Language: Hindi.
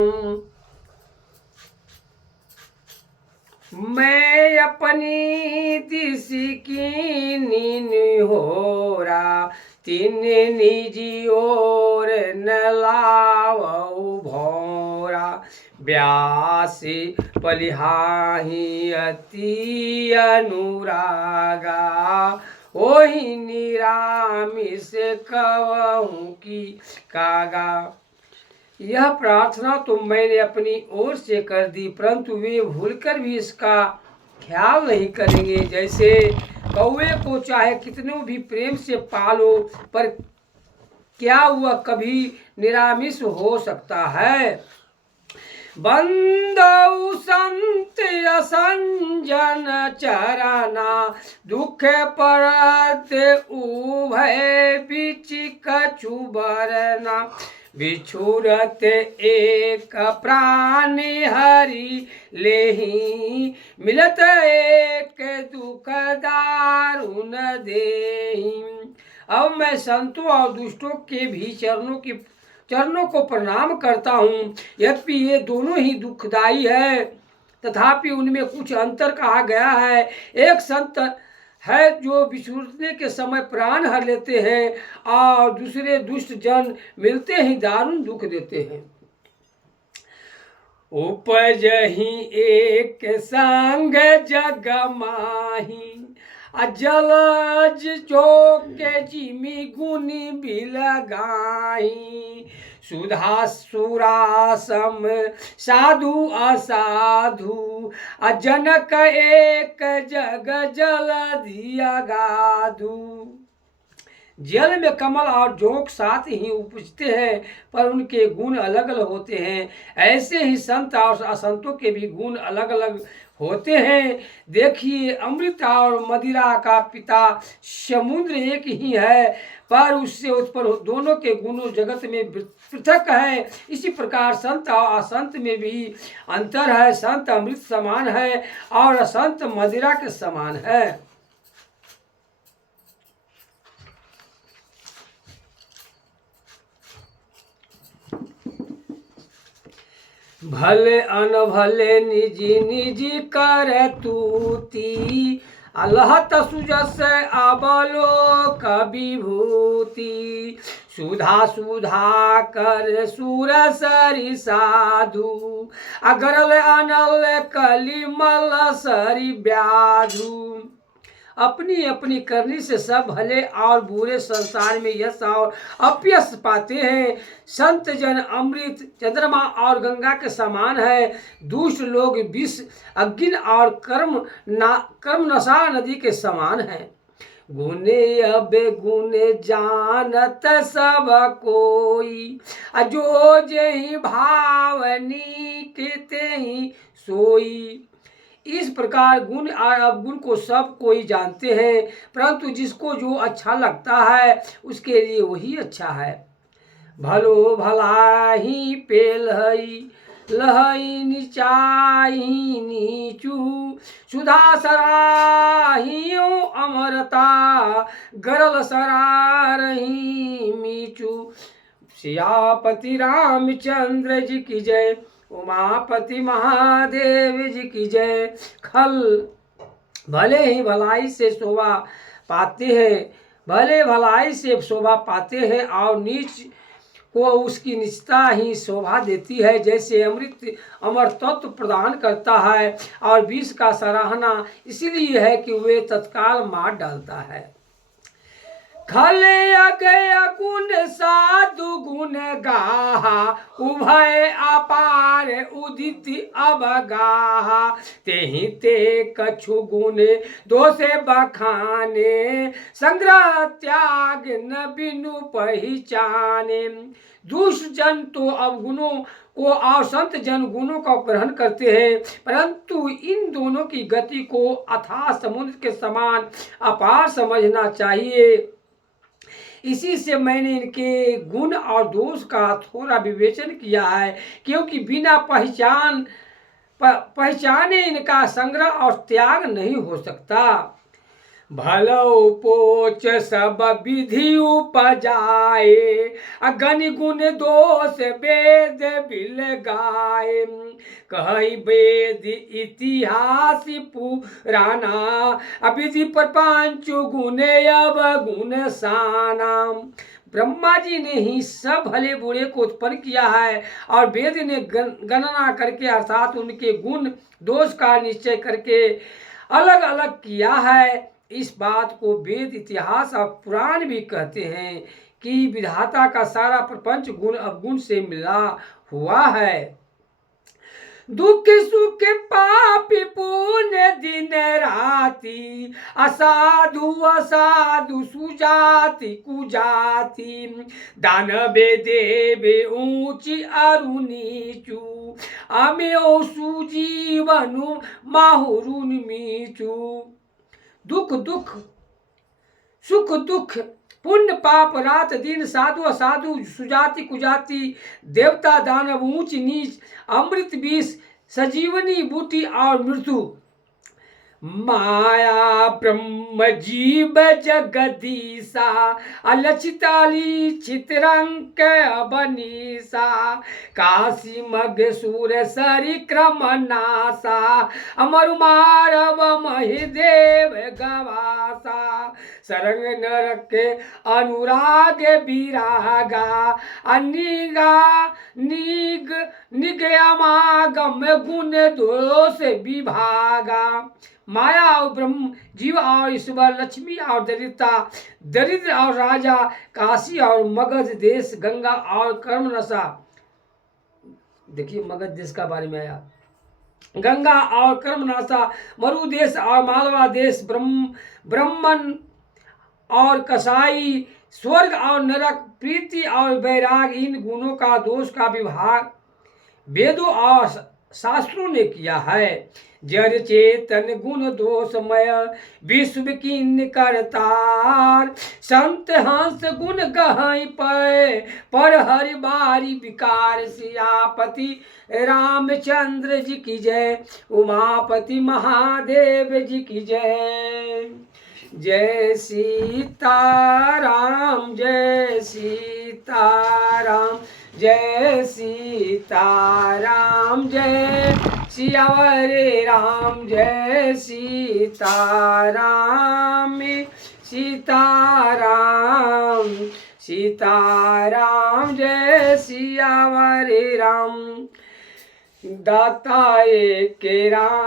मैं अपनी दिशी की होरा तीन निजी और न लावऊ भोरा ब्यासी पलिहाही अति अनुरागा ओही निरामी से कहूँ की कागा। यह प्रार्थना तो मैंने अपनी ओर से कर दी, परंतु वे भूलकर भी इसका ख्याल नहीं करेंगे। जैसे कौवे को चाहे कितनों भी प्रेम से पालो, पर क्या वह कभी निरामिष हो सकता है। बंदौ संत असंजन चरना दुख परत उभय बिच कछु बरना बिछुरत एक प्राण हरि लेही मिलत एक दुख दारुण देही। अब मैं संतों और दुष्टों के भी चरणों को प्रणाम करता हूँ। यद्यपि ये दोनों ही दुखदायी है, तथापि उनमें कुछ अंतर कहा गया है। एक संत है जो बिछुड़ने के समय प्राण हर लेते हैं और दूसरे दुष्ट जन मिलते ही दारुण दुख देते हैं। उपजहि एक संग जग माही जलज चोके जिमी गुनी बिलगाही सुधा सुरासम साधु असाधु जनक एक जग जल दिया गाधु। जल में कमल और जोंक साथ ही उपजते हैं, पर उनके गुण अलग अलग होते हैं। ऐसे ही संत और असंतों के भी गुण अलग अलग होते हैं। देखिए, अमृत और मदिरा का पिता समुद्र एक ही है, पर उससे उत्पन्न दोनों के गुण जगत में पृथक है। इसी प्रकार संत और असंत में भी अंतर है। संत अमृत समान है और असंत मदिरा के समान है। भले अनभले निजी निजी कर तूती अलहत सुजस अबलो कविभूति सुधा सुधा कर सुर सरी साधु अगरल अनल कलिमल सरी व्याधु। अपनी अपनी करनी से सब भले और बुरे संसार में यश और अपयश पाते हैं। संत जन अमृत चंद्रमा और गंगा के समान है। दुष्ट लोग विष अग्नि और कर्म नशा नदी के समान है। गुने अबे गुने जानत सब कोई जो जही भावनी किते ही सोई। इस प्रकार गुण और अवगुण को सब कोई जानते हैं, परंतु जिसको जो अच्छा लगता है उसके लिए वही अच्छा है। भलो भलाई पेल हई लहई नीचाई नीचू सुधा सराहियो अमरता गरल सरारही मीचू। सियापति रामचंद्र जी की जय, उमापति महादेव जी की जय। खल भले ही भलाई से शोभा पाते हैं, भले भलाई से शोभा पाते हैं और नीच को उसकी निचता ही शोभा देती है। जैसे अमृत अमर तत्व प्रदान करता है और विष का सराहना इसलिए है कि वे तत्काल मार डालता है। खले अगय गुण साधु गुण गाहा उभय अपार उदित अबगाहा तेहि ते कछु गुण दोषे बखाने संग्रह त्याग न बिनु पहचाने। दुष्ट जन तो अवगुणों को और संत जन गुणों का ग्रहण करते हैं, परंतु इन दोनों की गति को अथाह समुद्र के समान अपार समझना चाहिए। इसी से मैंने इनके गुण और दोष का थोड़ा विवेचन किया है, क्योंकि बिना पहचाने इनका संग्रह और त्याग नहीं हो सकता। भलो पोच सब विधि उपजाए, गनि गुण दोष वेद बिल गाए। कहि वेद इतिहास पुराना, विधि प्रपंच गुण अवगुण साना। ब्रह्मा जी ने ही सब भले बुरे को उत्पन्न किया है और वेद ने गणना करके अर्थात उनके गुण दोष का निश्चय करके अलग अलग किया है। इस बात को वेद इतिहास और पुराण भी कहते हैं कि विधाता का सारा प्रपंच गुण अवगुण से मिला हुआ है। दुख सुख पापी पुण्य दिन राति, असाधु असाधु सुजाति कुजाति। दानवे देवे ऊंची अरु नीचू, अमेओ सुजीवनु माहुरुन मीचू। दुख दुख सुख दुख पुण्य पाप रात दिन, साधु असाधु सुजाति कुजाति, देवता दानव ऊंच नीच, अमृत विष सजीवनी बूटी और मृत्यु। माया ब्रह्म जीव जगदीशा, अलचिताली चित्रंक बनीसा। काशी मग सूर सरि क्रम नासा, अमर मारव महिदेव गवासा। सरंग नरक अनुराग विरागा, अनिगा निग निगमागम गुण दोष विभागा। माया और ब्रह्म जीव और ईश्वर, लक्ष्मी और दरिद्रता, दरिद्र और राजा, काशी और मगध देश, गंगा और कर्म नशा। देखिए मगध देश का बारे में आया, गंगा और कर्मनाशा, मरु देश और मालवा देश, ब्राह्मण और कसाई, स्वर्ग और नरक, प्रीति और वैराग, इन गुणों का दोष का विभाग वेदों और शास्त्रों ने किया है। जड़ चेतन गुण दोषमय विश्व कीन करतार, संत हंस गुण गहई पर हरि बारी विकार। सियापति रामचंद्र जी की जय, उमापति महादेव जी की जय। जय सीताराम जय सीताराम जय सीताराम जय सियावर राम जय सीताराम सीताराम सीताराम जय सियावर राम। दाता एक राम